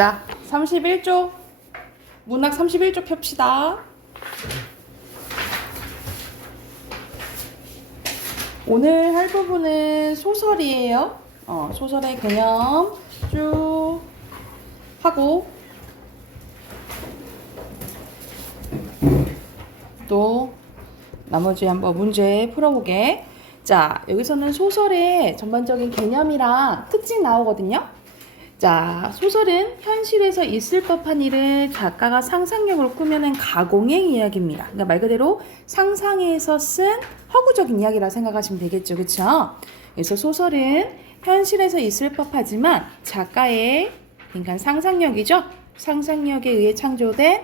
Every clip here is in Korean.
자, 31쪽. 문학 31쪽 펴시다. 오늘 할 부분은 소설이에요. 소설의 개념 쭉 하고 또 나머지 한번 문제 풀어보게. 자, 여기서는 소설의 전반적인 개념이랑 특징 나오거든요. 자, 소설은 현실에서 있을 법한 일을 작가가 상상력으로 꾸며낸 가공의 이야기입니다. 그러니까 말 그대로 상상해서 쓴 허구적인 이야기라 생각하시면 되겠죠. 그렇죠? 그래서 소설은 현실에서 있을 법하지만 작가의 그러니까 상상력이죠. 상상력에 의해 창조된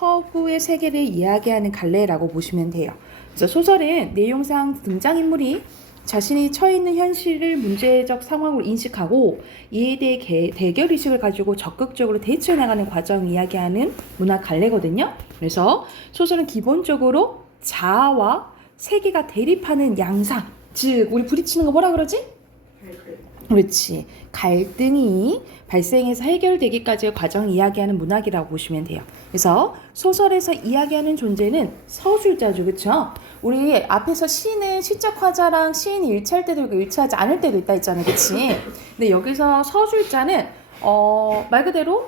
허구의 세계를 이야기하는 갈래라고 보시면 돼요. 그래서 소설은 내용상 등장인물이 자신이 처해 있는 현실을 문제적 상황으로 인식하고 이에 대해 대결의식을 가지고 적극적으로 대처해 나가는 과정을 이야기하는 문학 갈래거든요. 그래서 소설은 기본적으로 자아와 세계가 대립하는 양상, 즉 우리 부딪히는 거 뭐라 그러지? 그렇지. 갈등이 발생해서 해결되기까지의 과정을 이야기하는 문학이라고 보시면 돼요. 그래서 소설에서 이야기하는 존재는 서술자죠. 그렇죠? 우리 앞에서 시는 시적 화자랑 시인이 일치할 때도 있고 일치하지 않을 때도 있다 했잖아요. 그렇지? 근데 여기서 서술자는 말 그대로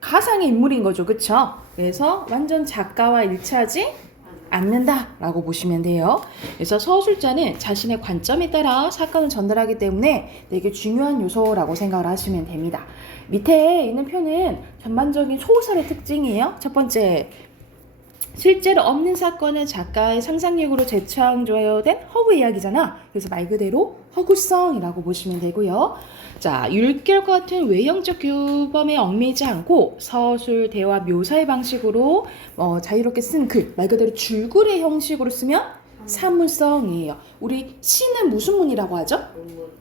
가상의 인물인 거죠. 그렇죠? 그래서 완전 작가와 일치하지 않는다라고 보시면 돼요. 그래서 서술자는 자신의 관점에 따라 사건을 전달하기 때문에 되게 중요한 요소라고 생각을 하시면 됩니다. 밑에 있는 표는 전반적인 소설의 특징이에요. 첫 번째, 실제로 없는 사건을 작가의 상상력으로 재창조된 허구 이야기잖아. 그래서 말 그대로 허구성이라고 보시면 되고요. 자, 율결과 같은 외형적 규범에 얽매이지 않고 서술, 대화, 묘사의 방식으로 자유롭게 쓴 글, 말 그대로 줄글의 형식으로 쓰면 산문성이에요. 우리 시는 무슨 문이라고 하죠?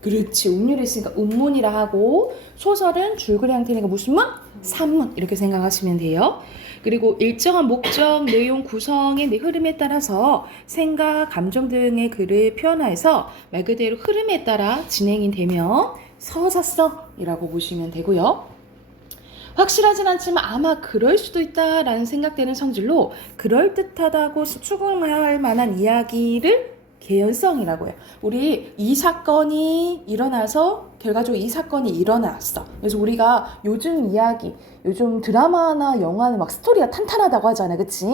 그렇지, 운율이 있으니까 운문이라 하고, 소설은 줄글의 형태니까 무슨 문? 산문, 이렇게 생각하시면 돼요. 그리고 일정한 목적, 내용, 구성의 흐름에 따라서 생각, 감정 등의 글을 표현해서 말 그대로 흐름에 따라 진행이 되면 서사성이라고 보시면 되고요. 확실하진 않지만 아마 그럴 수도 있다라는 생각되는 성질로 그럴듯하다고 추궁할 만한 이야기를 개연성이라고 해요. 우리 이 사건이 일어나서 결과적으로 이 사건이 일어났어. 그래서 우리가 요즘 이야기, 요즘 드라마나 영화는 막 스토리가 탄탄하다고 하잖아요. 그치?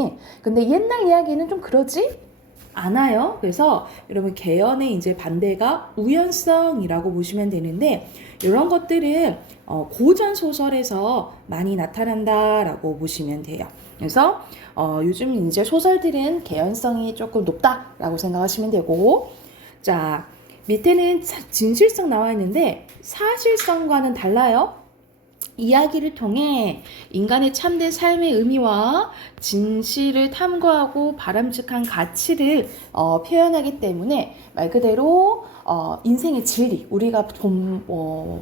근데 옛날 이야기는 좀 그러지 않아요. 그래서 여러분 개연의 이제 반대가 우연성이라고 보시면 되는데 이런 것들은 고전 소설에서 많이 나타난다라고 보시면 돼요. 그래서 요즘 이제 소설들은 개연성이 조금 높다라고 생각하시면 되고, 자, 밑에는 진실성 나와 있는데 사실성과는 달라요. 이야기를 통해 인간의 참된 삶의 의미와 진실을 탐구하고 바람직한 가치를 표현하기 때문에 말 그대로 인생의 진리, 우리가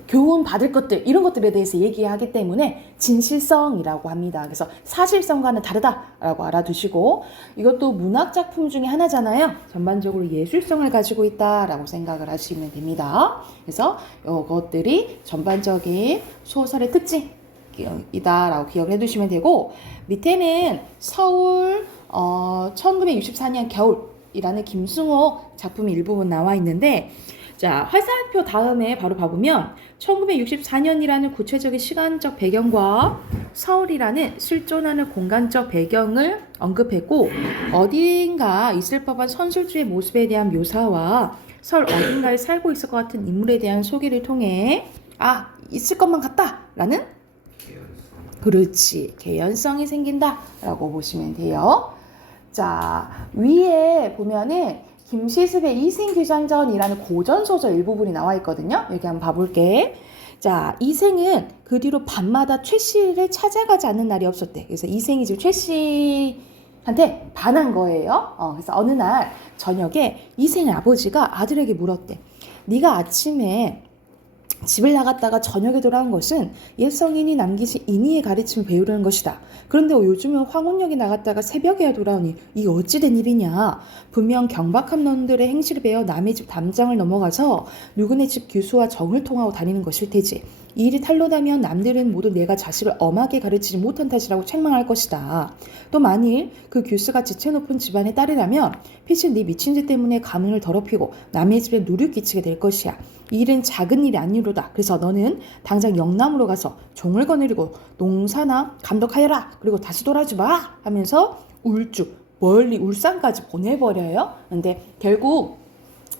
교훈 받을 것들, 이런 것들에 대해서 얘기하기 때문에 진실성이라고 합니다. 그래서 사실성과는 다르다라고 알아두시고, 이것도 문학 작품 중에 하나잖아요. 전반적으로 예술성을 가지고 있다라고 생각을 하시면 됩니다. 그래서 이것들이 전반적인 소설의 특징이다라고 기억을 해두시면 되고, 밑에는 서울 1964년 겨울이라는 김승옥 작품이 일부분 나와 있는데, 자, 화살표 다음에 바로 봐보면 1964년이라는 구체적인 시간적 배경과 서울이라는 실존하는 공간적 배경을 언급했고, 어딘가 있을 법한 선술주의 모습에 대한 묘사와 서울 어딘가에 살고 있을 것 같은 인물에 대한 소개를 통해 있을 것만 같다라는 그렇지, 개연성이 생긴다라고 보시면 돼요. 자, 위에 보면은 김시습의 이생규장전이라는 고전소설 일부분이 나와 있거든요. 여기 한번 봐볼게. 자, 이생은 그 뒤로 밤마다 최 씨를 찾아가지 않는 날이 없었대. 그래서 이생이 지금 최 씨한테 반한 거예요. 그래서 어느 날 저녁에 이생의 아버지가 아들에게 물었대. 네가 아침에 집을 나갔다가 저녁에 돌아온 것은 옛 성인이 남기신 인의의 가르침을 배우려는 것이다. 그런데 요즘은 황혼역에 나갔다가 새벽에야 돌아오니 이게 어찌된 일이냐. 분명 경박한 놈들의 행실을 배워 남의 집 담장을 넘어가서 누구네 집 교수와 정을 통하고 다니는 것일 테지. 이 일이 탄로다면 남들은 모두 내가 자식을 엄하게 가르치지 못한 탓이라고 책망할 것이다. 또 만일 그 교수가 지체 높은 집안의 딸이라면 피치 네 미친 짓 때문에 가문을 더럽히고 남의 집에 누를 끼치게 될 것이야. 이 일은 작은 일이 아니로다. 그래서 너는 당장 영남으로 가서 종을 거느리고 농사나 감독하여라. 그리고 다시 돌아오지 마 하면서 울쭉 멀리 울산까지 보내버려요. 근데 결국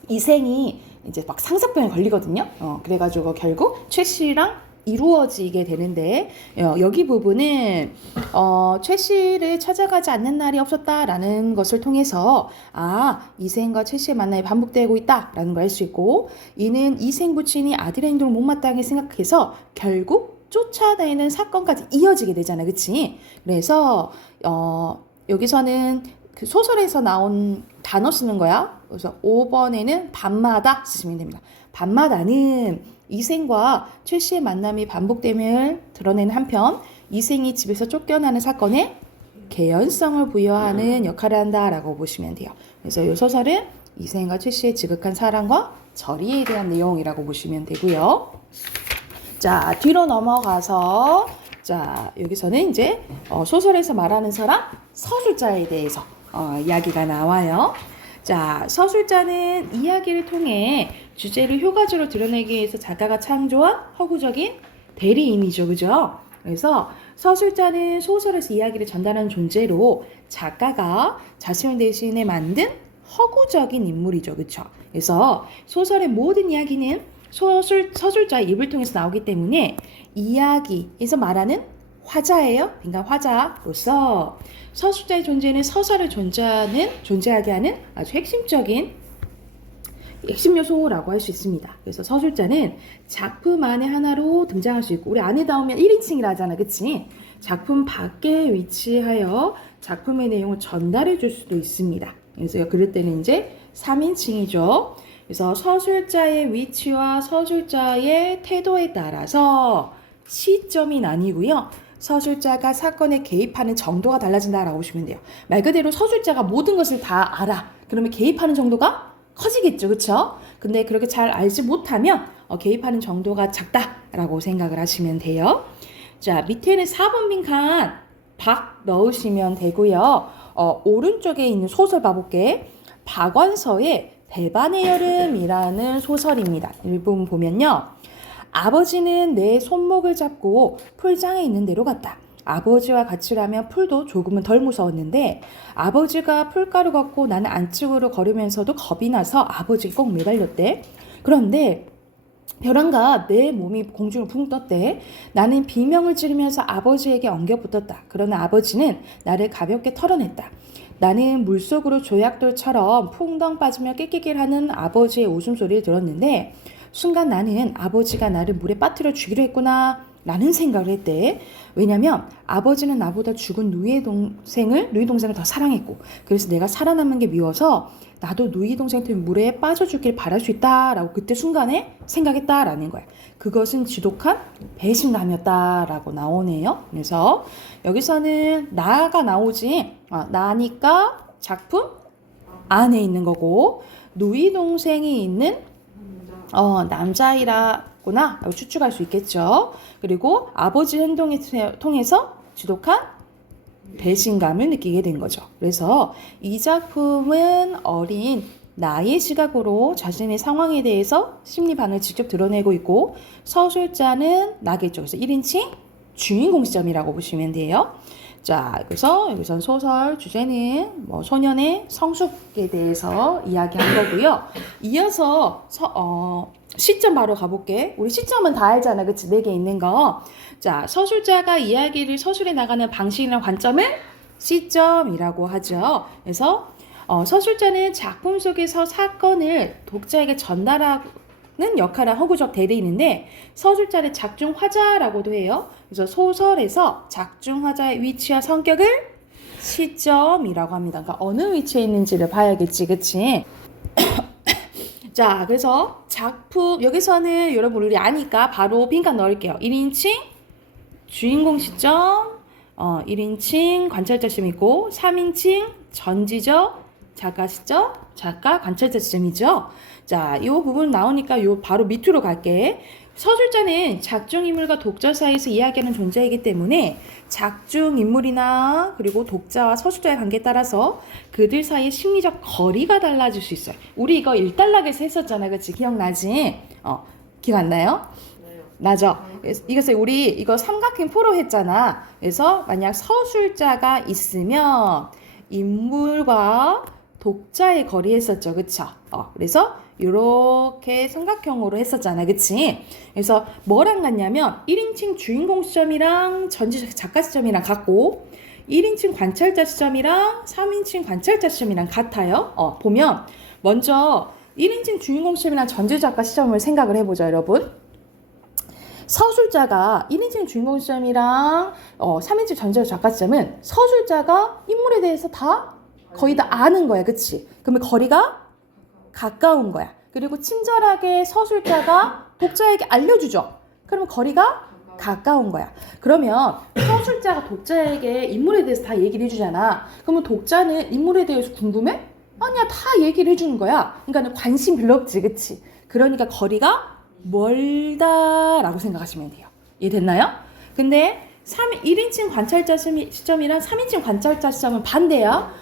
이생이 이제 막 상사병에 걸리거든요. 그래가지고 결국 최 씨랑 이루어지게 되는데 여기 부분은 최 씨를 찾아가지 않는 날이 없었다라는 것을 통해서 이생과 최 씨의 만남이 반복되고 있다라는 걸 알 수 있고, 이는 이생 부친이 아들의 행동을 못마땅하게 생각해서 결국 쫓아내는 사건까지 이어지게 되잖아, 그치? 그래서 여기서는 그 소설에서 나온 단어 쓰는 거야. 그래서 5번에는 밤마다 쓰시면 됩니다. 밤마다는 이생과 최 씨의 만남이 반복됨을 드러내는 한편 이생이 집에서 쫓겨나는 사건에 개연성을 부여하는 역할을 한다라고 보시면 돼요. 그래서 이 소설은 이생과 최 씨의 지극한 사랑과 절의에 대한 내용이라고 보시면 되고요. 자, 뒤로 넘어가서 여기서는 이제 소설에서 말하는 사람 서술자에 대해서 이야기가 나와요. 자, 서술자는 이야기를 통해 주제를 효과적으로 드러내기 위해서 작가가 창조한 허구적인 대리인이죠, 그죠? 그래서 서술자는 소설에서 이야기를 전달하는 존재로 작가가 자신을 대신해 만든 허구적인 인물이죠, 그렇죠? 그래서 소설의 모든 이야기는 서술자의 입을 통해서 나오기 때문에 이야기에서 말하는 화자예요. 그러니까 화자로서 서술자의 존재는 서사를 존재하게 하는 아주 핵심 요소라고 할 수 있습니다. 그래서 서술자는 작품 안에 하나로 등장할 수 있고, 우리 안에 나오면 1인칭이라 하잖아, 그치? 작품 밖에 위치하여 작품의 내용을 전달해 줄 수도 있습니다. 그래서 그럴 때는 이제 3인칭이죠. 그래서 서술자의 위치와 서술자의 태도에 따라서 시점이 나뉘고요. 서술자가 사건에 개입하는 정도가 달라진다라고 보시면 돼요. 말 그대로 서술자가 모든 것을 다 알아. 그러면 개입하는 정도가 커지겠죠, 그렇죠? 근데 그렇게 잘 알지 못하면 개입하는 정도가 작다라고 생각을 하시면 돼요. 자, 밑에는 4번 빈칸 박 넣으시면 되고요. 오른쪽에 있는 소설 봐볼게. 박완서의 배반의 여름이라는 소설입니다. 일부분 보면요. 아버지는 내 손목을 잡고 풀장에 있는 데로 갔다. 아버지와 같이라면 풀도 조금은 덜 무서웠는데 아버지가 풀가루 걷고 나는 안쪽으로 걸으면서도 겁이 나서 아버지께 꼭 매달렸대. 그런데 벼랑과 내 몸이 공중을 붕 떴대. 나는 비명을 지르면서 아버지에게 엉겨붙었다. 그러나 아버지는 나를 가볍게 털어냈다. 나는 물속으로 조약돌처럼 풍덩 빠지며 낄낄낄 하는 아버지의 웃음소리를 들었는데 순간 나는 아버지가 나를 물에 빠뜨려 죽이려 했구나 라는 생각을 했대. 왜냐면 아버지는 나보다 죽은 누이 동생을 더 사랑했고, 그래서 내가 살아남는 게 미워서 나도 누이 동생한테 물에 빠져 죽길 바랄 수 있다라고 그때 순간에 생각했다라는 거야. 그것은 지독한 배신감이었다라고 나오네요. 그래서 여기서는 나가 나오지, 나니까 작품 안에 있는 거고, 누이 동생이 있는 남자이라구나 라고 추측할 수 있겠죠. 그리고 아버지 행동을 통해서 지독한 배신감을 느끼게 된 거죠. 그래서 이 작품은 어린 나의 시각으로 자신의 상황에 대해서 심리 반응을 직접 드러내고 있고, 서술자는 나겠죠. 그래서 1인칭 주인공 시점이라고 보시면 돼요. 자, 그래서 여기선 소설 주제는 소년의 성숙에 대해서 이야기한 거고요. 이어서 시점 바로 가볼게. 우리 시점은 다 알잖아, 그치? 4개 있는 거. 자, 서술자가 이야기를 서술해 나가는 방식이나 관점을 시점이라고 하죠. 그래서 서술자는 작품 속에서 사건을 독자에게 전달하는 역할은 허구적 대리인인데 서술자를 작중 화자라고도 해요. 그래서 소설에서 작중 화자의 위치와 성격을 시점이라고 합니다. 그러니까 어느 위치에 있는지를 봐야겠지, 그치? 자, 그래서 작품 여기서는 여러분 우리 아니까 바로 빈칸 넣을게요. 1인칭 주인공 시점, 1인칭 관찰자 시점 있고 3인칭 전지적 작가 시점, 작가 관찰자 시점이죠. 자, 이 부분 나오니까 바로 밑으로 갈게. 서술자는 작중 인물과 독자 사이에서 이야기하는 존재이기 때문에 작중 인물이나 그리고 독자와 서술자의 관계에 따라서 그들 사이의 심리적 거리가 달라질 수 있어요. 우리 이거 일단락에서 했었잖아, 그치? 기억나지? 기억 안 나요? 나죠? 이것을 우리 이거 삼각형 포로 했잖아. 그래서 만약 서술자가 있으면 인물과 독자의 거리 했었죠, 그쵸? 그래서 이렇게 삼각형으로 했었잖아, 그치? 그래서 뭐랑 같냐면 1인칭 주인공 시점이랑 전지 작가 시점이랑 같고 1인칭 관찰자 시점이랑 3인칭 관찰자 시점이랑 같아요. 보면 먼저 1인칭 주인공 시점이랑 전지 작가 시점을 생각을 해보죠, 여러분. 서술자가 1인칭 주인공 시점이랑 3인칭 전지 작가 시점은 서술자가 인물에 대해서 다 거의 다 아는 거야, 그치? 그러면 거리가 가까운 거야. 그리고 친절하게 서술자가 독자에게 알려주죠. 그러면 거리가 가까운 거야. 그러면 서술자가 독자에게 인물에 대해서 다 얘기를 해주잖아. 그러면 독자는 인물에 대해서 궁금해? 아니야, 다 얘기를 해주는 거야. 그러니까 관심 별로 없지, 그치? 그러니까 거리가 멀다라고 생각하시면 돼요. 이해됐나요? 근데 1인칭 관찰자 시점이랑 3인칭 관찰자 시점은 반대야.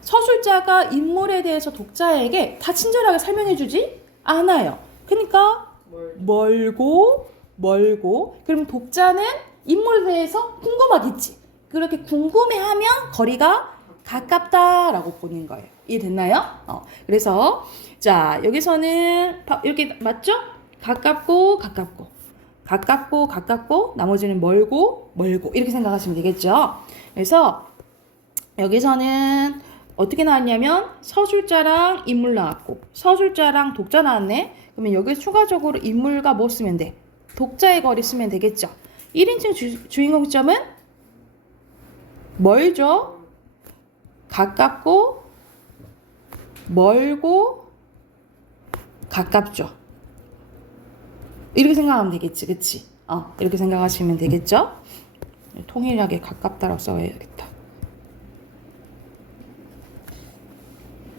서술자가 인물에 대해서 독자에게 다 친절하게 설명해주지 않아요. 그러니까 멀고 그럼 독자는 인물에 대해서 궁금하겠지. 그렇게 궁금해하면 거리가 가깝다라고 보는 거예요. 이해됐나요? 그래서 자 여기서는 이렇게 맞죠? 가깝고 나머지는 멀고 이렇게 생각하시면 되겠죠. 그래서 여기서는 어떻게 나왔냐면 서술자랑 인물 나왔고 서술자랑 독자 나왔네. 그러면 여기서 추가적으로 인물과 뭐 쓰면 돼? 독자의 거리 쓰면 되겠죠. 1인칭 주인공 시점은 멀죠. 가깝고 멀고 가깝죠. 이렇게 생각하면 되겠지, 그치? 이렇게 생각하시면 되겠죠? 통일하게 가깝다라고 써야겠다.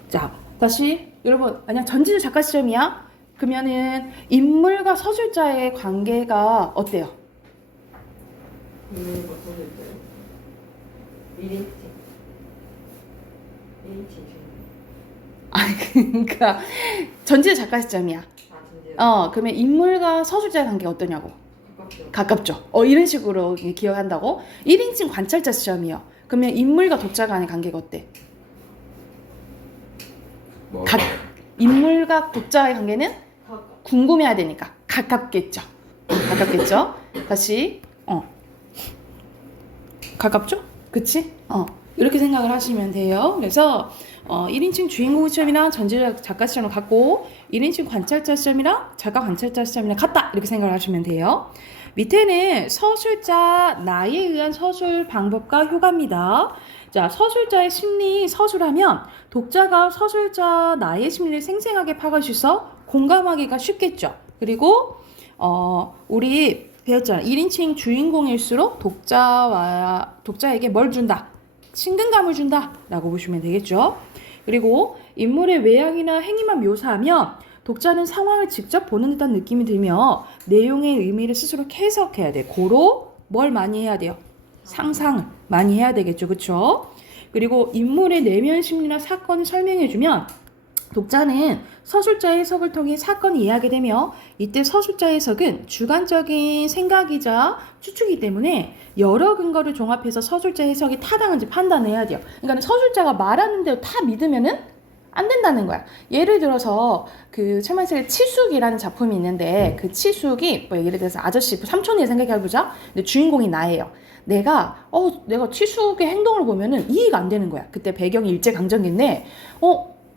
자, 다시 여러분, 만약 전지적 작가 시점이야? 그러면은 인물과 서술자의 관계가 어때요? 인물과 서술자요? 1인칭 아니 그러니까 전지적 작가 시점이야. 진짜. 그러면 인물과 서술자의 관계가 어떠냐고? 가깝죠. 이런 식으로 기억한다고? 1인칭 관찰자 시점이요. 그러면 인물과 독자 간의 관계가 어때? 인물과 독자의 관계는 궁금해야 되니까 가깝겠죠. 다시 가깝죠? 그치? 이렇게 생각을 하시면 돼요. 그래서 1인칭 주인공 시점이랑 전지적 작가 시점을 같고 1인칭 관찰자 시점이랑 작가 관찰자 시점이랑 같다 이렇게 생각을 하시면 돼요. 밑에는 서술자 나에 의한 서술 방법과 효과입니다. 자, 서술자의 심리 서술하면 독자가 서술자 나의 심리를 생생하게 파악할 수 있어 공감하기가 쉽겠죠. 그리고 우리 배웠잖아. 1인칭 주인공일수록 독자에게 뭘 준다? 친근감을 준다 라고 보시면 되겠죠. 그리고 인물의 외향이나 행위만 묘사하면 독자는 상황을 직접 보는 듯한 느낌이 들며 내용의 의미를 스스로 해석해야 돼. 고로 뭘 많이 해야 돼요? 상상을 많이 해야 되겠죠. 그쵸? 그리고 인물의 내면 심리나 사건을 설명해주면 독자는 서술자의 해석을 통해 사건을 이해하게 되며 이때 서술자 해석은 주관적인 생각이자 추측이기 때문에 여러 근거를 종합해서 서술자 해석이 타당한지 판단해야 돼요. 그러니까 서술자가 말하는 대로 다 믿으면은 안 된다는 거야. 예를 들어서 그 최만식의 치숙이라는 작품이 있는데 그 치숙이 뭐 예를 들어서 아저씨 삼촌이 생각해보자. 근데 주인공이 나예요. 내가 치숙의 행동을 보면은 이해가 안 되는 거야. 그때 배경이 일제강점기인데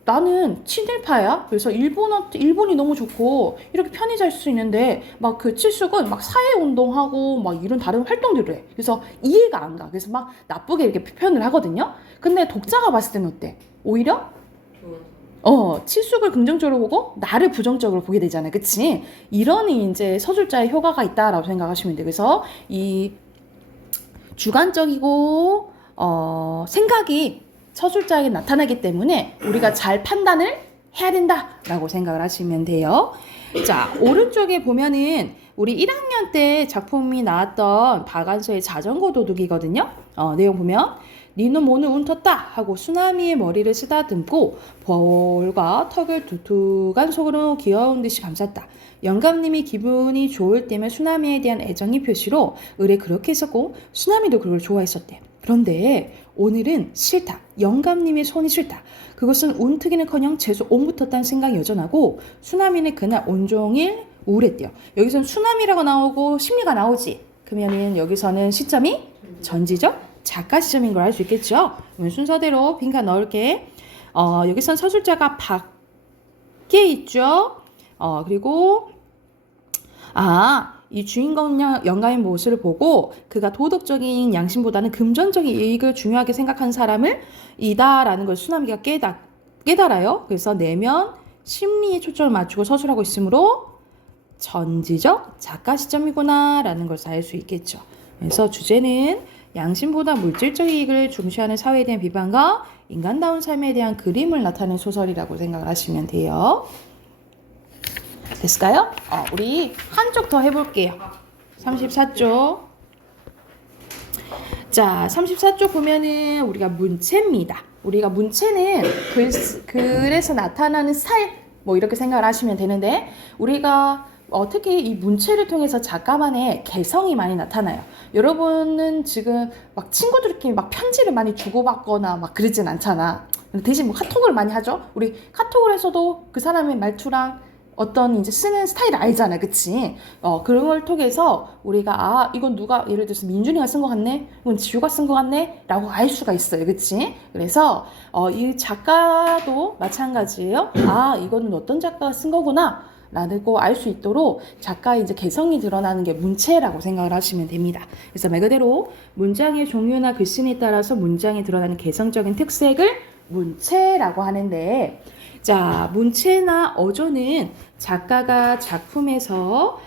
나는 친일파야. 그래서 일본이 너무 좋고 이렇게 편히 잘 수 있는데 막 그 칠숙은 막 사회운동하고 막 이런 다른 활동들을 해. 그래서 이해가 안 가. 그래서 막 나쁘게 이렇게 표현을 하거든요. 근데 독자가 봤을 때는 어때? 오히려 칠숙을 긍정적으로 보고 나를 부정적으로 보게 되잖아요. 그치? 이런 이제 서술자의 효과가 있다라고 생각하시면 돼요. 그래서 이 주관적이고 생각이 서술자에게 나타나기 때문에 우리가 잘 판단을 해야 된다라고 생각을 하시면 돼요. 자, 오른쪽에 보면은 우리 1학년 때 작품이 나왔던 박안서의 자전거 도둑이거든요. 내용 보면 니는 오늘 운 텄다 하고 수나미의 머리를 쓰다듬고 볼과 턱을 두툼한 속으로 귀여운 듯이 감쌌다. 영감님이 기분이 좋을 때면 수나미에 대한 애정의 표시로 의뢰 그렇게 했었고 수나미도 그걸 좋아했었대. 그런데 오늘은 싫다. 영감님의 손이 싫다. 그것은 운트기는커녕 재수 온붙었다는 생각이 여전하고 수나미는 그날 온종일 우울했대요. 여기서는 수나미라고 나오고 심리가 나오지. 그러면은 여기서는 시점이 전지적 작가 시점인 걸 알 수 있겠죠. 그러면 순서대로 빈칸 넣을게. 여기선 서술자가 밖에 있죠. 그리고 이 주인공 영감의 모습을 보고 그가 도덕적인 양심보다는 금전적인 이익을 중요하게 생각하는 사람을 이다라는 걸 수나미가 깨달아요. 그래서 내면 심리에 초점을 맞추고 서술하고 있으므로 전지적 작가 시점이구나 라는 걸 알 수 있겠죠. 그래서 주제는 양심보다 물질적 이익을 중시하는 사회에 대한 비판과 인간다운 삶에 대한 그림을 나타내는 소설이라고 생각을 하시면 돼요. 됐을까요? 우리 한쪽 더 해볼게요. 34쪽. 자, 34쪽 보면은 우리가 문체입니다. 우리가 문체는 글에서 나타나는 스타일 뭐 이렇게 생각을 하시면 되는데 우리가 특히 이 문체를 통해서 작가만의 개성이 많이 나타나요. 여러분은 지금 막 친구들끼리 막 편지를 많이 주고받거나 막 그러진 않잖아. 대신 뭐 카톡을 많이 하죠. 우리 카톡을 해서도 그 사람의 말투랑 어떤 이제 쓰는 스타일을 알잖아, 그치? 그런 걸 통해서 우리가 이건 누가 예를 들어서 민준이가 쓴 것 같네, 이건 지우가 쓴 것 같네라고 알 수가 있어요, 그치? 그래서 이 작가도 마찬가지예요. 이거는 어떤 작가가 쓴 거구나. 라고 알 수 있도록 작가의 이제 개성이 드러나는 게 문체라고 생각을 하시면 됩니다. 그래서 말 그대로 문장의 종류나 글씨에 따라서 문장에 드러나는 개성적인 특색을 문체라고 하는데, 자, 문체나 어조는 작가가 작품에서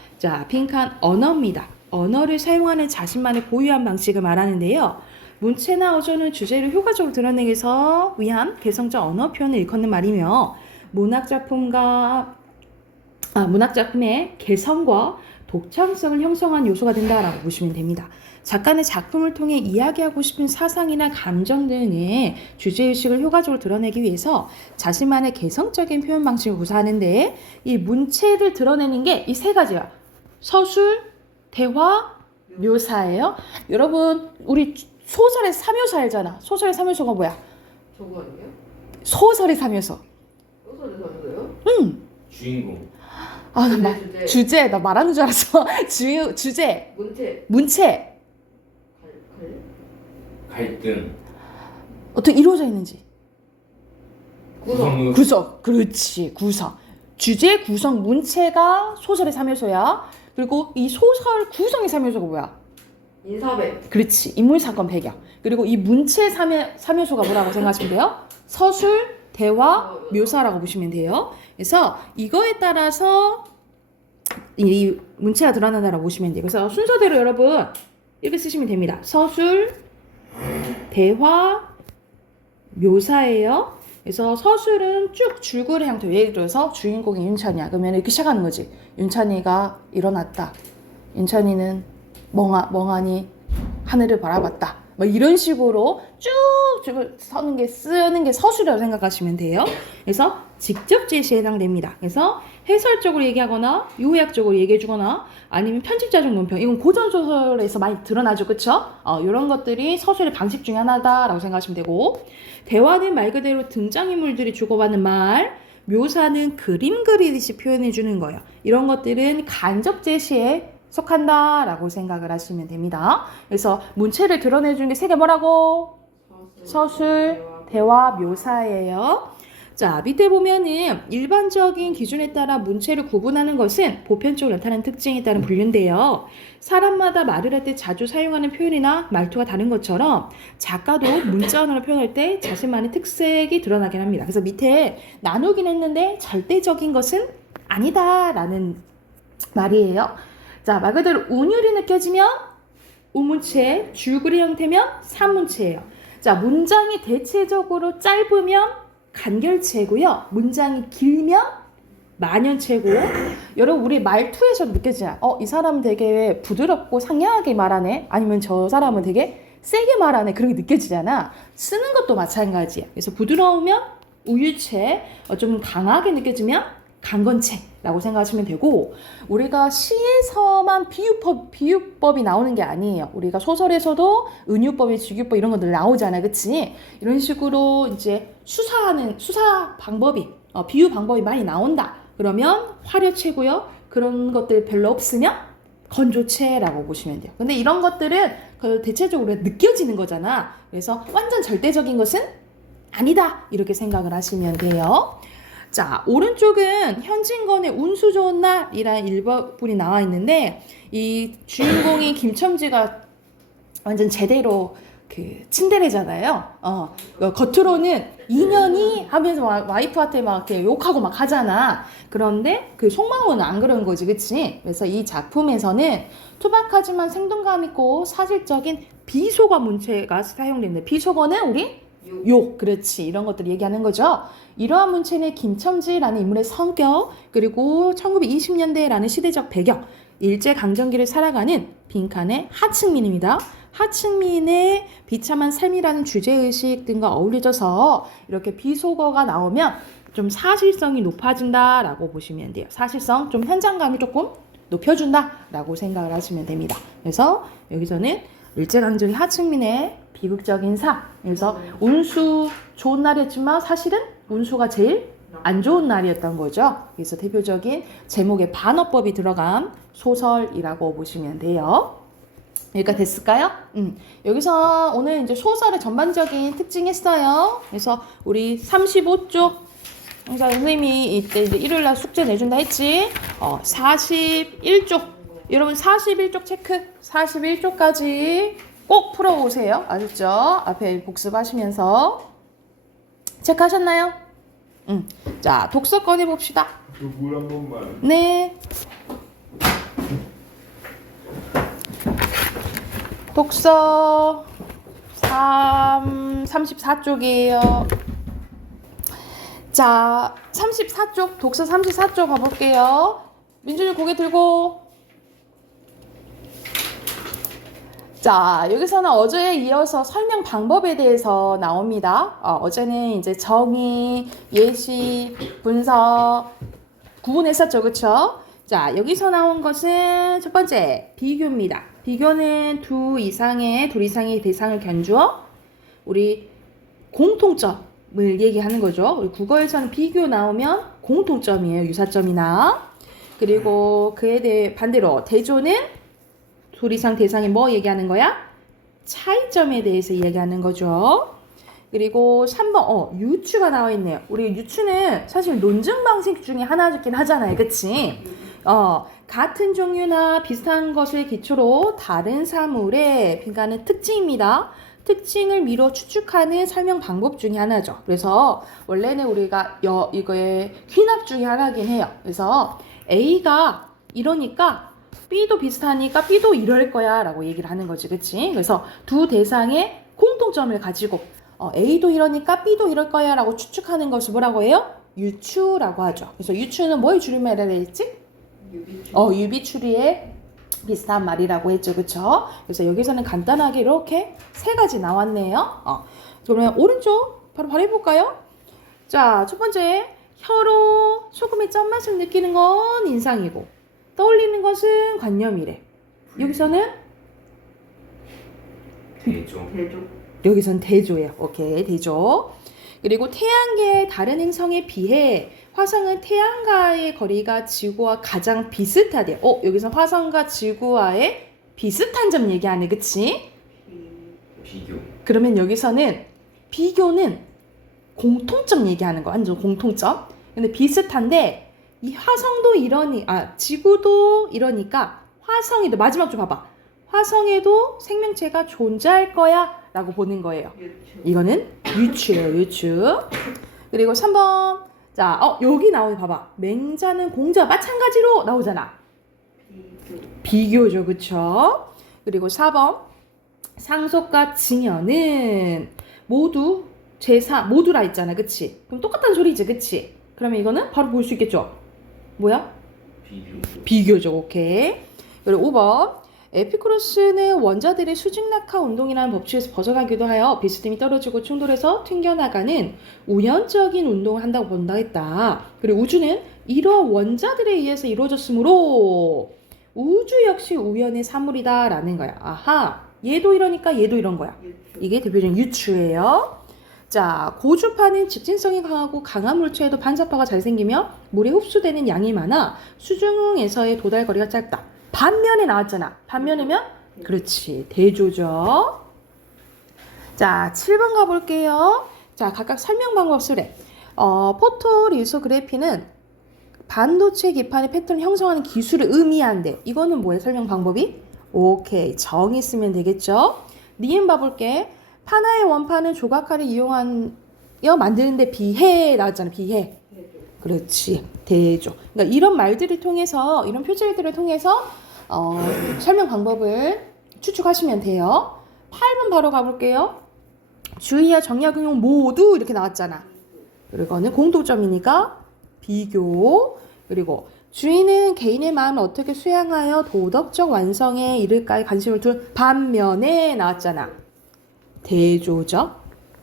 빈칸 언어입니다. 언어를 사용하는 자신만의 고유한 방식을 말하는데요. 문체나 어조는 주제를 효과적으로 드러내기 위해서 위한 개성적 언어 표현을 일컫는 말이며 문학작품의 개성과 독창성을 형성한 요소가 된다라고 보시면 됩니다. 작가는 작품을 통해 이야기하고 싶은 사상이나 감정 등의 주제의식을 효과적으로 드러내기 위해서 자신만의 개성적인 표현 방식을 구사하는데 이 문체를 드러내는 게 이 세 가지예요. 서술, 대화, 묘사예요. 여러분 우리 소설의 3요소 알잖아. 소설의 3요소가 뭐야? 저거 아니에요? 소설의 3요소. 소설에서 하는 거예요? 응. 주인공. 주제. 나 말하는 줄 알았어. 주제. 문체. 갈등. 어떻게 이루어져 있는지. 구성. 구성. 그렇지. 구성. 주제, 구성, 문체가 소설의 3요소야. 그리고 이 소설 구성의 3요소가 뭐야? 인사배. 그렇지. 인물, 사건, 배경. 그리고 이 문체 3요소가 뭐라고 생각하시면 돼요? 서술, 대화, 묘사라고 보시면 돼요. 그래서 이거에 따라서 이 문체가 드러난다라고 보시면 돼요. 그래서 순서대로 여러분 이렇게 쓰시면 됩니다. 서술, 대화, 묘사예요. 그래서 서술은 쭉 줄거리 형태. 예를 들어서 주인공이 윤찬이야. 그러면 이렇게 시작하는 거지. 윤찬이가 일어났다. 윤찬이는 멍하니 하늘을 바라봤다. 뭐 이런 식으로 쭉 쓰는 게 서술이라고 생각하시면 돼요. 그래서 직접 제시에 해당됩니다. 그래서 해설적으로 얘기하거나 요약적으로 얘기해주거나 아니면 편집자적 논평, 이건 고전소설에서 많이 드러나죠, 그쵸? 이런 것들이 서술의 방식 중에 하나다라고 생각하시면 되고, 대화는 말 그대로 등장인물들이 주고받는 말, 묘사는 그림 그리듯이 표현해주는 거예요. 이런 것들은 간접 제시에 속한다라고 생각을 하시면 됩니다. 그래서 문체를 드러내주는 게 세 개 뭐라고? 서술, 대화, 묘사예요. 자, 밑에 보면은 일반적인 기준에 따라 문체를 구분하는 것은 보편적으로 나타나는 특징에 따른 분류인데요. 사람마다 말을 할 때 자주 사용하는 표현이나 말투가 다른 것처럼 작가도 문자 언어로 표현할 때 자신만의 특색이 드러나긴 합니다. 그래서 밑에 나누긴 했는데 절대적인 것은 아니다라는 말이에요. 자, 말 그대로 운율이 느껴지면 우문체, 줄거리 형태면 산문체예요. 자, 문장이 대체적으로 짧으면 간결체고요. 문장이 길면 만연체고. 여러분 우리 말투에서 느껴지나요? 이 사람은 되게 부드럽고 상냥하게 말하네. 아니면 저 사람은 되게 세게 말하네. 그렇게 느껴지잖아. 쓰는 것도 마찬가지야. 그래서 부드러우면 우유체, 좀 강하게 느껴지면 강건체라고 생각하시면 되고, 우리가 시에서만 비유법이 나오는 게 아니에요. 우리가 소설에서도 은유법이 직유법 이런 것들 나오잖아요. 그치? 이런 식으로 이제 수사 방법이, 비유 방법이 많이 나온다. 그러면 화려체고요. 그런 것들 별로 없으면 건조체라고 보시면 돼요. 근데 이런 것들은 대체적으로 느껴지는 거잖아. 그래서 완전 절대적인 것은 아니다. 이렇게 생각을 하시면 돼요. 자, 오른쪽은 현진건의 운수 좋은 날이라는 일부분이 나와 있는데, 이 주인공이 김첨지가 완전 제대로 츤데레잖아요. 겉으로는 인연이 하면서 와이프한테 막 이렇게 욕하고 막 하잖아. 그런데 그 속마음은 안 그런 거지, 그치? 그래서 이 작품에서는 투박하지만 생동감 있고 사실적인 비속어 문체가 사용됩니다. 비속어는 우리 욕, 그렇지. 이런 것들 얘기하는 거죠. 이러한 문체는 김첨지라는 인물의 성격, 그리고 1920년대라는 시대적 배경, 일제강점기를 살아가는 빈칸의 하층민입니다. 하층민의 비참한 삶이라는 주제의식 등과 어울려져서 이렇게 비속어가 나오면 좀 사실성이 높아진다라고 보시면 돼요. 사실성, 좀 현장감을 조금 높여준다라고 생각을 하시면 됩니다. 그래서 여기서는 일제강점기 하층민의 비극적인 삶. 그래서 운수 좋은 날이었지만 사실은 운수가 제일 안 좋은 날이었던 거죠. 그래서 대표적인 제목에 반어법이 들어간 소설이라고 보시면 돼요. 여기까지 됐을까요? 여기서 오늘 이제 소설의 전반적인 특징 했어요. 그래서 우리 35쪽 항상 선생님이 이때 이제 일요일날 숙제 내준다 했지. 41쪽. 여러분 41쪽 체크. 41쪽까지 꼭 풀어오세요. 아셨죠? 앞에 복습하시면서 체크하셨나요? 자, 독서 꺼내봅시다. 물 한 번만. 네. 독서 34쪽이에요. 자, 34쪽, 독서 34쪽 가볼게요. 민준이 고개 들고. 자, 여기서는 어제에 이어서 설명 방법에 대해서 나옵니다. 어제는 이제 정의, 예시, 분석 구분했었죠, 그쵸? 자, 여기서 나온 것은 첫 번째 비교입니다. 비교는 둘 이상의 대상을 견주어 우리 공통점을 얘기하는 거죠. 우리 국어에서는 비교 나오면 공통점이에요, 유사점이나. 그리고 그에 대해 반대로 대조는 둘 이상 대상이 뭐 얘기하는 거야? 차이점에 대해서 얘기하는 거죠. 그리고 3번 유추가 나와 있네요. 우리 유추는 사실 논증 방식 중에 하나긴 하잖아요. 그치? 같은 종류나 비슷한 것을 기초로 다른 사물의 빈칸은 특징입니다. 특징을 미뤄 추측하는 설명 방법 중에 하나죠. 그래서 원래는 우리가 이거의 귀납 중에 하나긴 해요. 그래서 A가 이러니까 B도 비슷하니까 B도 이럴 거야 라고 얘기를 하는 거지. 그치? 그래서 두 대상의 공통점을 가지고 A도 이러니까 B도 이럴 거야 라고 추측하는 것을 뭐라고 해요? 유추라고 하죠. 그래서 유추는 뭐의 줄임말이라 했지? 유비추리의 비슷한 말이라고 했죠. 그쵸? 그래서 여기서는 간단하게 이렇게 세 가지 나왔네요. 그러면 오른쪽 바로 해볼까요? 자, 첫 번째 혀로 소금의 짠맛을 느끼는 건 인상이고 떠올리는 것은 관념이래. 여기서는 대조. 여기선 대조예요. 오케이, 대조. 그리고 태양계의 다른 행성에 비해 화성은 태양과의 거리가 지구와 가장 비슷하대요. 여기서 화성과 지구와의 비슷한 점 얘기하네. 그치? 비교. 그러면 여기서는 비교는 공통점 얘기하는 거. 완전 공통점. 근데 비슷한데 이 화성도 지구도 이러니까 화성에도 마지막 좀 봐봐. 화성에도 생명체가 존재할 거야 라고 보는 거예요. 이거는 유추예요. 유추. 그리고 3번 자, 여기 나오네. 봐봐. 맹자는 공자 마찬가지로 나오잖아. 비교죠. 그쵸? 그리고 4번 상속과 증여는 모두 제4 모두라 했잖아. 그치? 그럼 똑같다는 소리지. 그치? 그러면 이거는 바로 볼 수 있겠죠? 뭐야? 비교. 비교죠. 오케이. 그리고 5번. 에피쿠로스는 원자들의 수직낙하 운동이라는 법칙에서 벗어나기도 하여 비스듬히 떨어지고 충돌해서 튕겨나가는 우연적인 운동을 한다고 본다 했다. 그리고 우주는 이러한 원자들에 의해서 이루어졌으므로 우주 역시 우연의 산물이다 라는 거야. 아하. 얘도 이러니까 얘도 이런 거야. 이게 대표적인 유추예요. 자, 고주파는 직진성이 강하고 강한 물체에도 반사파가 잘 생기며 물에 흡수되는 양이 많아 수중에서의 도달거리가 짧다. 반면에 나왔잖아. 반면이면 그렇지. 대조죠. 자, 7번 가볼게요. 자, 각각 설명 방법 수래. 포토리소그래피는 반도체 기판의 패턴을 형성하는 기술을 의미한대. 이거는 뭐예요? 설명 방법이? 오케이. 정의 쓰면 되겠죠. 니은 봐볼게. 하나의 원판은 조각화를 이용하여 만드는데 비해 나왔잖아. 비해. 그렇지. 대조. 그러니까 이런 말들을 통해서, 이런 표절들을 통해서 설명 방법을 추측하시면 돼요. 8번 바로 가볼게요. 주의와 정약응용 모두 이렇게 나왔잖아. 그리고는 공통점이니까 비교. 그리고 주인은 개인의 마음을 어떻게 수양하여 도덕적 완성에 이를까에 관심을 둔 반면에 나왔잖아. 대조죠.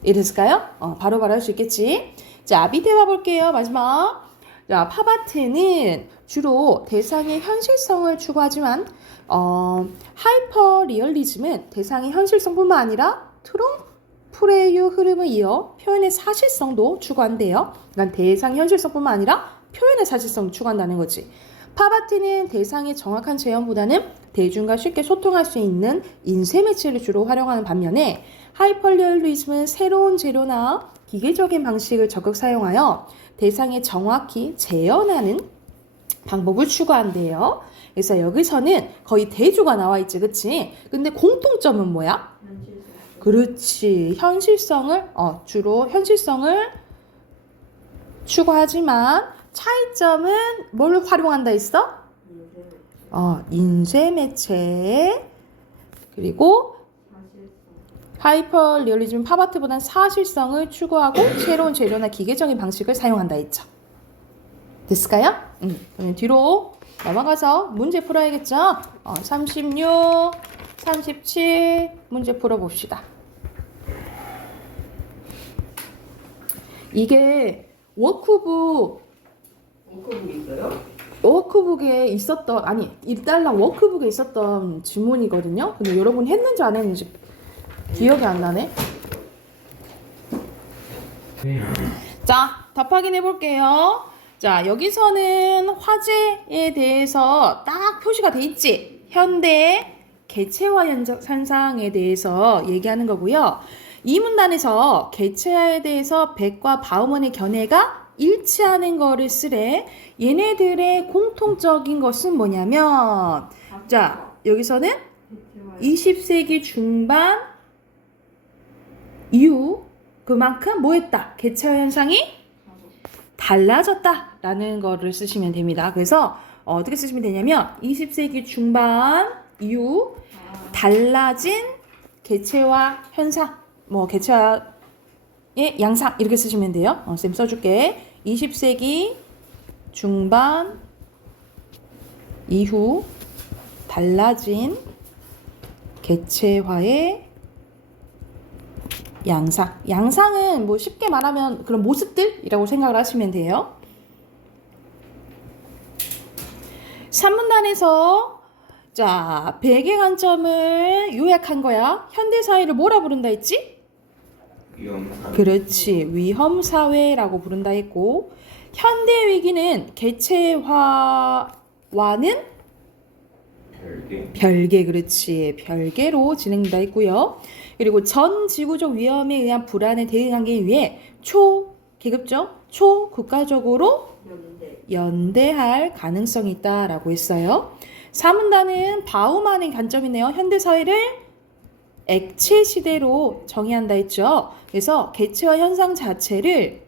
이랬을까요? 바로바로 할 수 있겠지. 자, 밑에 봐볼게요. 마지막. 자, 팝아트는 주로 대상의 현실성을 추구하지만 하이퍼 리얼리즘은 대상의 현실성뿐만 아니라 트럼프레유 흐름을 이어 표현의 사실성도 추구한대요. 그러니까 대상 현실성뿐만 아니라 표현의 사실성도 추구한다는 거지. 팝아트는 대상의 정확한 재현보다는 대중과 쉽게 소통할 수 있는 인쇄 매체를 주로 활용하는 반면에 하이퍼리얼리즘은 새로운 재료나 기계적인 방식을 적극 사용하여 대상에 정확히 재현하는 방법을 추구한대요. 그래서 여기서는 거의 대조가 나와 있지, 그치? 근데 공통점은 뭐야? 그렇지. 현실성을, 주로 현실성을 추구하지만 차이점은 뭘 활용한다 했어? 인쇄 매체. 그리고 하이퍼 리얼리즘 팝아트보다는 사실성을 추구하고 새로운 재료나 기계적인 방식을 사용한다 했죠. 됐을까요? 그러면 뒤로 넘어가서 문제 풀어야겠죠? 36, 37 문제 풀어봅시다. 이게 워크북 있어요? 워크북에 있었던, 아니, 1달러 워크북에 있었던 지문이거든요. 근데 여러분 했는지 안 했는지 기억이 안 나네. 자, 답 확인해 볼게요. 자, 여기서는 화재에 대해서 딱 표시가 돼 있지. 현대 개체화 현상에 대해서 얘기하는 거고요. 이 문단에서 개체화에 대해서 백과 바우먼의 견해가 일치하는 거를 쓰래. 얘네들의 공통적인 것은 뭐냐면, 자, 여기서는 20세기 중반 이후 그만큼 뭐 했다? 개체화 현상이 달라졌다라는 거를 쓰시면 됩니다. 그래서 어떻게 쓰시면 되냐면 20세기 중반 이후 달라진 개체화 현상, 뭐 개체화의 양상 이렇게 쓰시면 돼요. 쌤 써줄게. 20세기 중반 이후 달라진 개체화의 양상. 양상은 뭐 쉽게 말하면 그런 모습들이라고 생각을 하시면 돼요. 3문단에서 자, 백의 관점을 요약한 거야. 현대사회를 뭐라 부른다 했지? 위험사회. 그렇지. 위험사회라고 부른다 했고, 현대위기는 개체화와는 별개, 그렇지. 별개로 진행된다 했고요. 그리고 전 지구적 위험에 의한 불안에 대응하기 위해 초계급적, 초국가적으로 연대할 가능성이 있다라고 했어요. 4문단은 바우만의 관점이네요. 현대사회를 액체 시대로 정의한다 했죠. 그래서 개체화 현상 자체를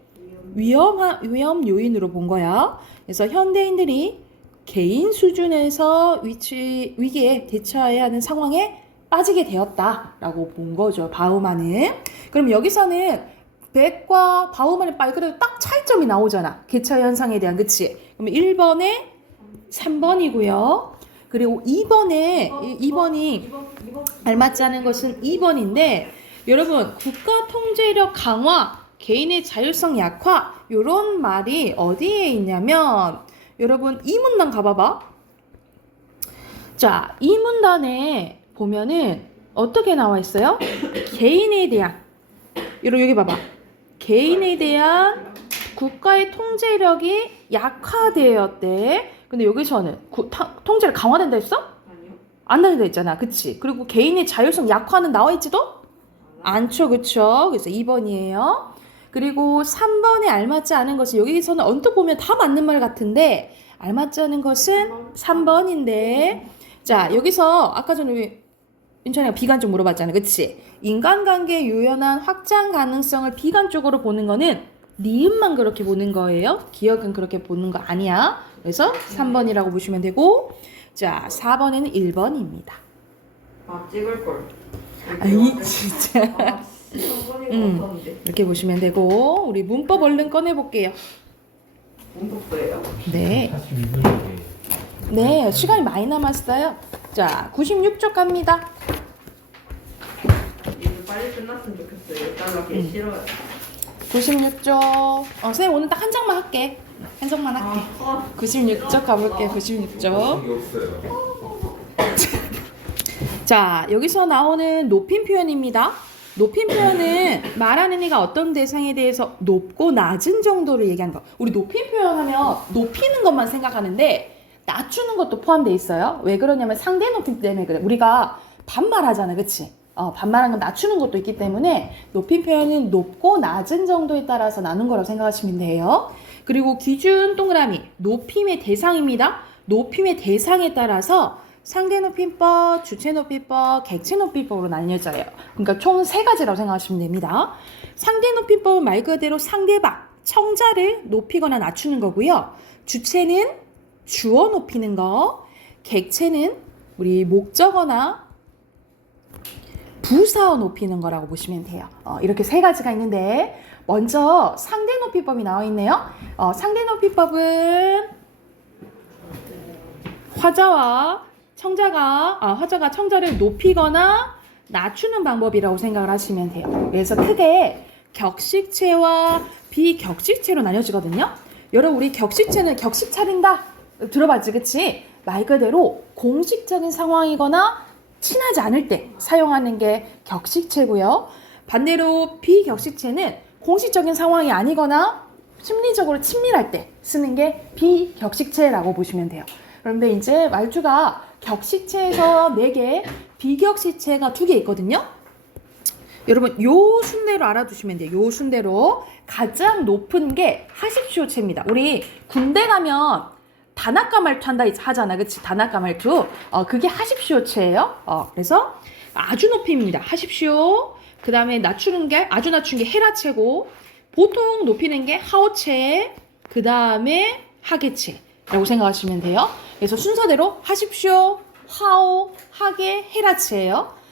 위험 요인으로 본 거야. 그래서 현대인들이 개인 수준에서 위기에 대처해야 하는 상황에 빠지게 되었다라고 본 거죠. 바우만은. 그럼 여기서는 백과 바우만의 말 그대로 딱 차이점이 나오잖아. 개차 현상에 대한, 그치? 그러면 1번에 3번이고요. 그리고 2번이 알맞지 않은 것은 2번인데 여러분 국가 통제력 강화, 개인의 자율성 약화 이런 말이 어디에 있냐면 여러분 이 문단 가봐봐. 자, 이 문단에 보면은 어떻게 나와 있어요? 개인에 대한 여기 봐봐. 개인에 대한 국가의 통제력이 약화되었대. 근데 여기서는 통제를 강화된다 했어? 아니요. 안 된다 했잖아. 그치? 그리고 개인의 자율성 약화는 나와 있지도 않죠. 그쵸? 그래서 2번이에요. 그리고 3번에 알맞지 않은 것은 여기서는 언뜻 보면 다 맞는 말 같은데 알맞지 않은 것은 3번인데 자, 여기서 아까 전에 윤찬이가 비관 쪽 물어봤잖아. 그치? 인간관계의 유연한 확장 가능성을 비관 쪽으로 보는 거는 니은만 그렇게 보는 거예요. 기억은 그렇게 보는 거 아니야. 그래서 3번이라고 보시면 되고 자, 4번에는 1번입니다. 아, 찍을 걸. 아이 진짜. 아, 3번이 없었는데. 이렇게 보시면 되고 우리 문법 얼른 꺼내볼게요. 문법도예요. 네. 42분인데 네, 시간이 많이 남았어요. 자, 96쪽 갑니다. 이거 빨리 끝났으면 좋겠어요. 달라기 싫어요. 96쪽. 선생님 오늘 딱 한 장만 할게. 한 장만 할게. 96쪽 가볼게. 96쪽. 그게 없어요. 자, 여기서 나오는 높임 표현입니다. 높임 표현은 말하는 이가 어떤 대상에 대해서 높고 낮은 정도를 얘기하는 거. 우리 높임 표현하면 높이는 것만 생각하는데 낮추는 것도 포함되어 있어요. 왜 그러냐면 상대 높임 때문에 그래. 우리가 반말하잖아. 그치? 반말하는 건 낮추는 것도 있기 때문에 높임 표현은 높고 낮은 정도에 따라서 나눈 거라고 생각하시면 돼요. 그리고 기준 동그라미 높임의 대상입니다. 높임의 대상에 따라서 상대 높임법, 주체 높임법, 객체 높임법으로 나뉘어져요. 그러니까 총 3가지라고 생각하시면 됩니다. 상대 높임법은 말 그대로 상대방, 청자를 높이거나 낮추는 거고요. 주체는 주어 높이는 거, 객체는 우리 목적어나 부사어 높이는 거라고 보시면 돼요. 이렇게 3가지가 있는데 먼저 상대 높이법이 나와 있네요. 상대 높이법은 화자가 청자를 높이거나 낮추는 방법이라고 생각을 하시면 돼요. 그래서 크게 격식체와 비격식체로 나뉘어지거든요. 여러분 우리 격식체는 격식 차린다 들어봤지, 그치? 말 그대로 공식적인 상황이거나 친하지 않을 때 사용하는 게 격식체고요. 반대로 비격식체는 공식적인 상황이 아니거나 심리적으로 친밀할 때 쓰는 게 비격식체라고 보시면 돼요. 그런데 이제 말투가 격식체에서 4개, 비격식체가 2개 있거든요. 여러분 요 순대로 알아두시면 돼요. 요 순대로 가장 높은 게 하십시오체입니다. 우리 군대 가면 단아까 말투 한다 하잖아. 그치? 단아까 말투. 그게 하십시오체예요. 그래서 아주 높임입니다. 하십시오. 그 다음에 낮추는 게 아주 낮춘 게 헤라체고 보통 높이는 게 하오체, 그 다음에 하게체라고 생각하시면 돼요. 그래서 순서대로 하십시오, 하오, 하게, 헤라체예요.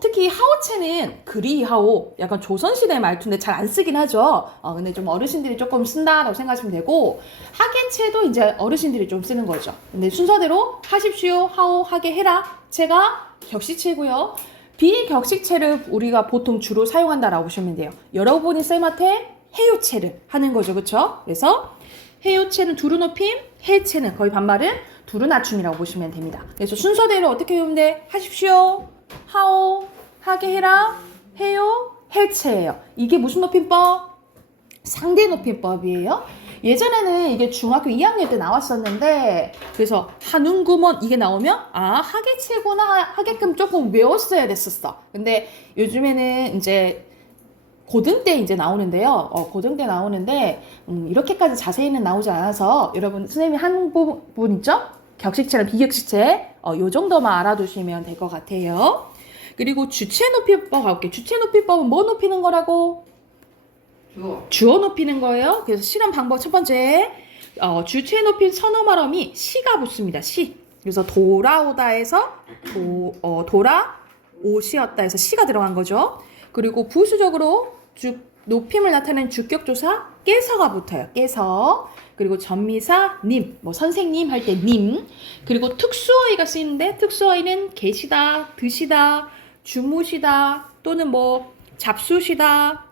특히 하오체는 그리하오, 약간 조선시대 말투인데 잘 안 쓰긴 하죠. 근데 좀 어르신들이 조금 쓴다라고 생각하시면 되고, 하게체도 이제 어르신들이 좀 쓰는 거죠. 근데 순서대로 하십시오, 하오, 하게, 헤라, 체가 격식체고요. 비격식체를 우리가 보통 주로 사용한다라고 보시면 돼요. 여러분이 쌤한테 해요체를 하는 거죠. 그쵸? 그래서 해요체는 두루 높임, 해체는 거의 반말은 두루 낮춤이라고 보시면 됩니다. 그래서 순서대로 어떻게 외우면 돼? 하십시오, 하오, 하게 해라, 해요, 해체예요. 이게 무슨 높임법? 상대 높임법이에요. 예전에는 이게 중학교 2학년 때 나왔었는데 그래서 한웅구먼 이게 나오면 하게체구나 하게끔 조금 외웠어야 됐었어. 근데 요즘에는 이제 고등 때 이제 나오는데요. 고등 때 나오는데 이렇게까지 자세히는 나오지 않아서 여러분 선생님이 한 부분 있죠? 격식체랑 비격식체 요 정도만 알아두시면 될 것 같아요. 그리고 주체 높이법 가볼게요. 주체 높이법은 뭐 높이는 거라고? 주어 높이는 거예요. 그래서 실험 방법 첫 번째 주체 높인 선어 발음이 시가 붙습니다. 시. 그래서 돌아오다에서 돌아오시었다 해서 시가 들어간 거죠. 그리고 부수적으로 높임을 나타내는 주격조사 깨서가 붙어요. 깨서. 그리고 전미사 님, 뭐 선생님 할 때 님. 그리고 특수어휘가 쓰이는데 특수어휘는 계시다, 드시다, 주무시다 또는 뭐 잡수시다,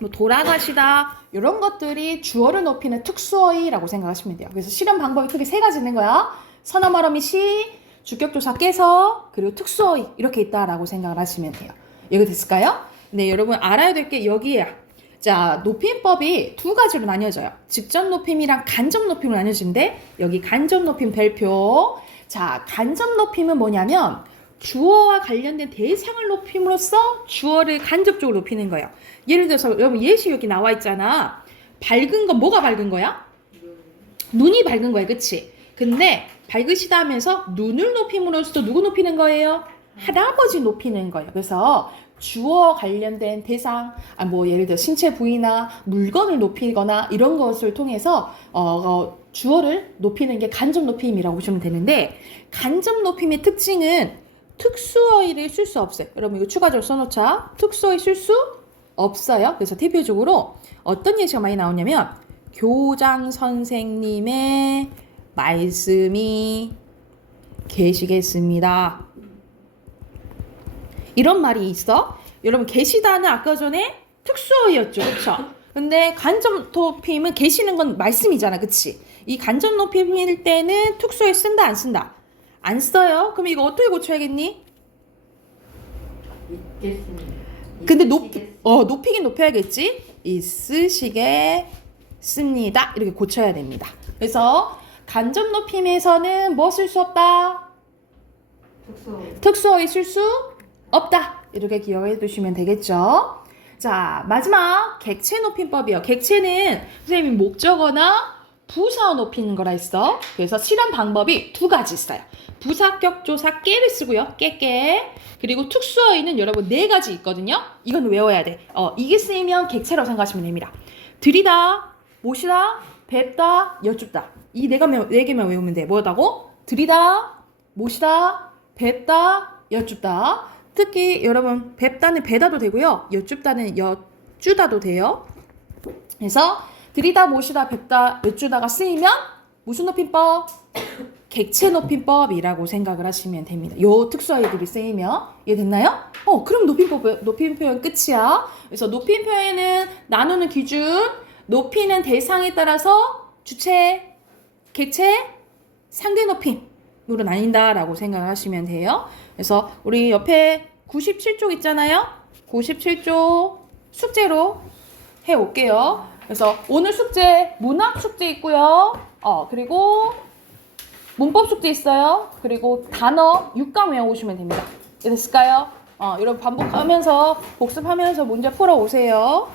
뭐 돌아가시다 이런 것들이 주어를 높이는 특수어휘라고 생각하시면 돼요. 그래서 실현 방법이 크게 세 가지 있는 거야. 선어 말어미 시, 주격조사 깨서, 그리고 특수어휘 이렇게 있다라고 생각을 하시면 돼요. 이거 됐을까요? 네, 여러분 알아야 될 게 여기야. 자, 높임법이 두 가지로 나뉘어져요. 직접 높임이랑 간접 높임으로 나뉘어지는데 여기 간접 높임 별표. 자, 간접 높임은 뭐냐면 주어와 관련된 대상을 높임으로써 주어를 간접적으로 높이는 거예요. 예를 들어서 여러분 예시 여기 나와 있잖아. 밝은 건 뭐가 밝은 거야? 눈이 밝은 거야, 그치? 근데 밝으시다 하면서 눈을 높임으로써 누구 높이는 거예요? 할아버지 높이는 거예요. 그래서 주어 관련된 대상, 뭐 예를 들어 신체 부위나 물건을 높이거나 이런 것을 통해서 주어를 높이는 게 간접 높임이라고 보시면 되는데, 간접 높임의 특징은 특수어휘를 쓸 수 없어요. 여러분 이거 추가적으로 써놓자. 특수어휘 쓸 수 없어요. 그래서 대표적으로 어떤 예시가 많이 나오냐면 교장 선생님의 말씀이 계시겠습니다. 이런 말이 있어. 여러분 계시다는 아까 전에 특수어휘였죠, 그렇죠? 근데 간접 높임은 계시는 건 말씀이잖아, 그치? 이 간접 높임일 때는 특수어휘 쓴다, 안 쓴다? 안 써요. 그럼 이거 어떻게 고쳐야겠니? 있겠습니다. 근데 높이긴 높여야겠지? 있으시겠습니다. 이렇게 고쳐야 됩니다. 그래서 간접 높임에서는 뭐 쓸 수 없다? 특수어휘 쓸 수 없다. 이렇게 기억해 두시면 되겠죠. 자, 마지막 객체 높임법이요. 객체는 선생님이 목적어나 부사 높이는 거라 했어. 그래서 실현 방법이 두 가지 있어요. 부사격조사 깨를 쓰고요. 깨깨. 그리고 특수어휘는 여러분 네 가지 있거든요. 이건 외워야 돼. 이게 쓰이면 객체라고 생각하시면 됩니다. 들이다, 모시다, 뵙다, 여쭙다. 이 네 개만 외우면 돼. 뭐였다고? 들이다, 모시다, 뵙다, 여쭙다. 특히 여러분 뵙다는 뵈다도 되고요. 여쭙다는 여쭈다도 돼요. 그래서 들이다, 모시다, 뵙다, 여쭈다가 쓰이면 무슨 높임법? 객체 높임법이라고 생각을 하시면 됩니다. 요 특수어휘들이 쓰이면. 이해됐나요? 그럼 높임 표현 끝이야. 그래서 높임 표현은 나누는 기준, 높이는 대상에 따라서 주체, 객체, 상대 높임으로 나뉜다라고 생각을 하시면 돼요. 그래서 우리 옆에 97쪽 있잖아요. 97쪽 숙제로 해올게요. 그래서 오늘 숙제 문학 숙제 있고요. 그리고 문법 숙제 있어요. 그리고 단어 6강 외워오시면 됩니다. 됐을까요? 여러분 반복하면서 복습하면서 문제 풀어오세요.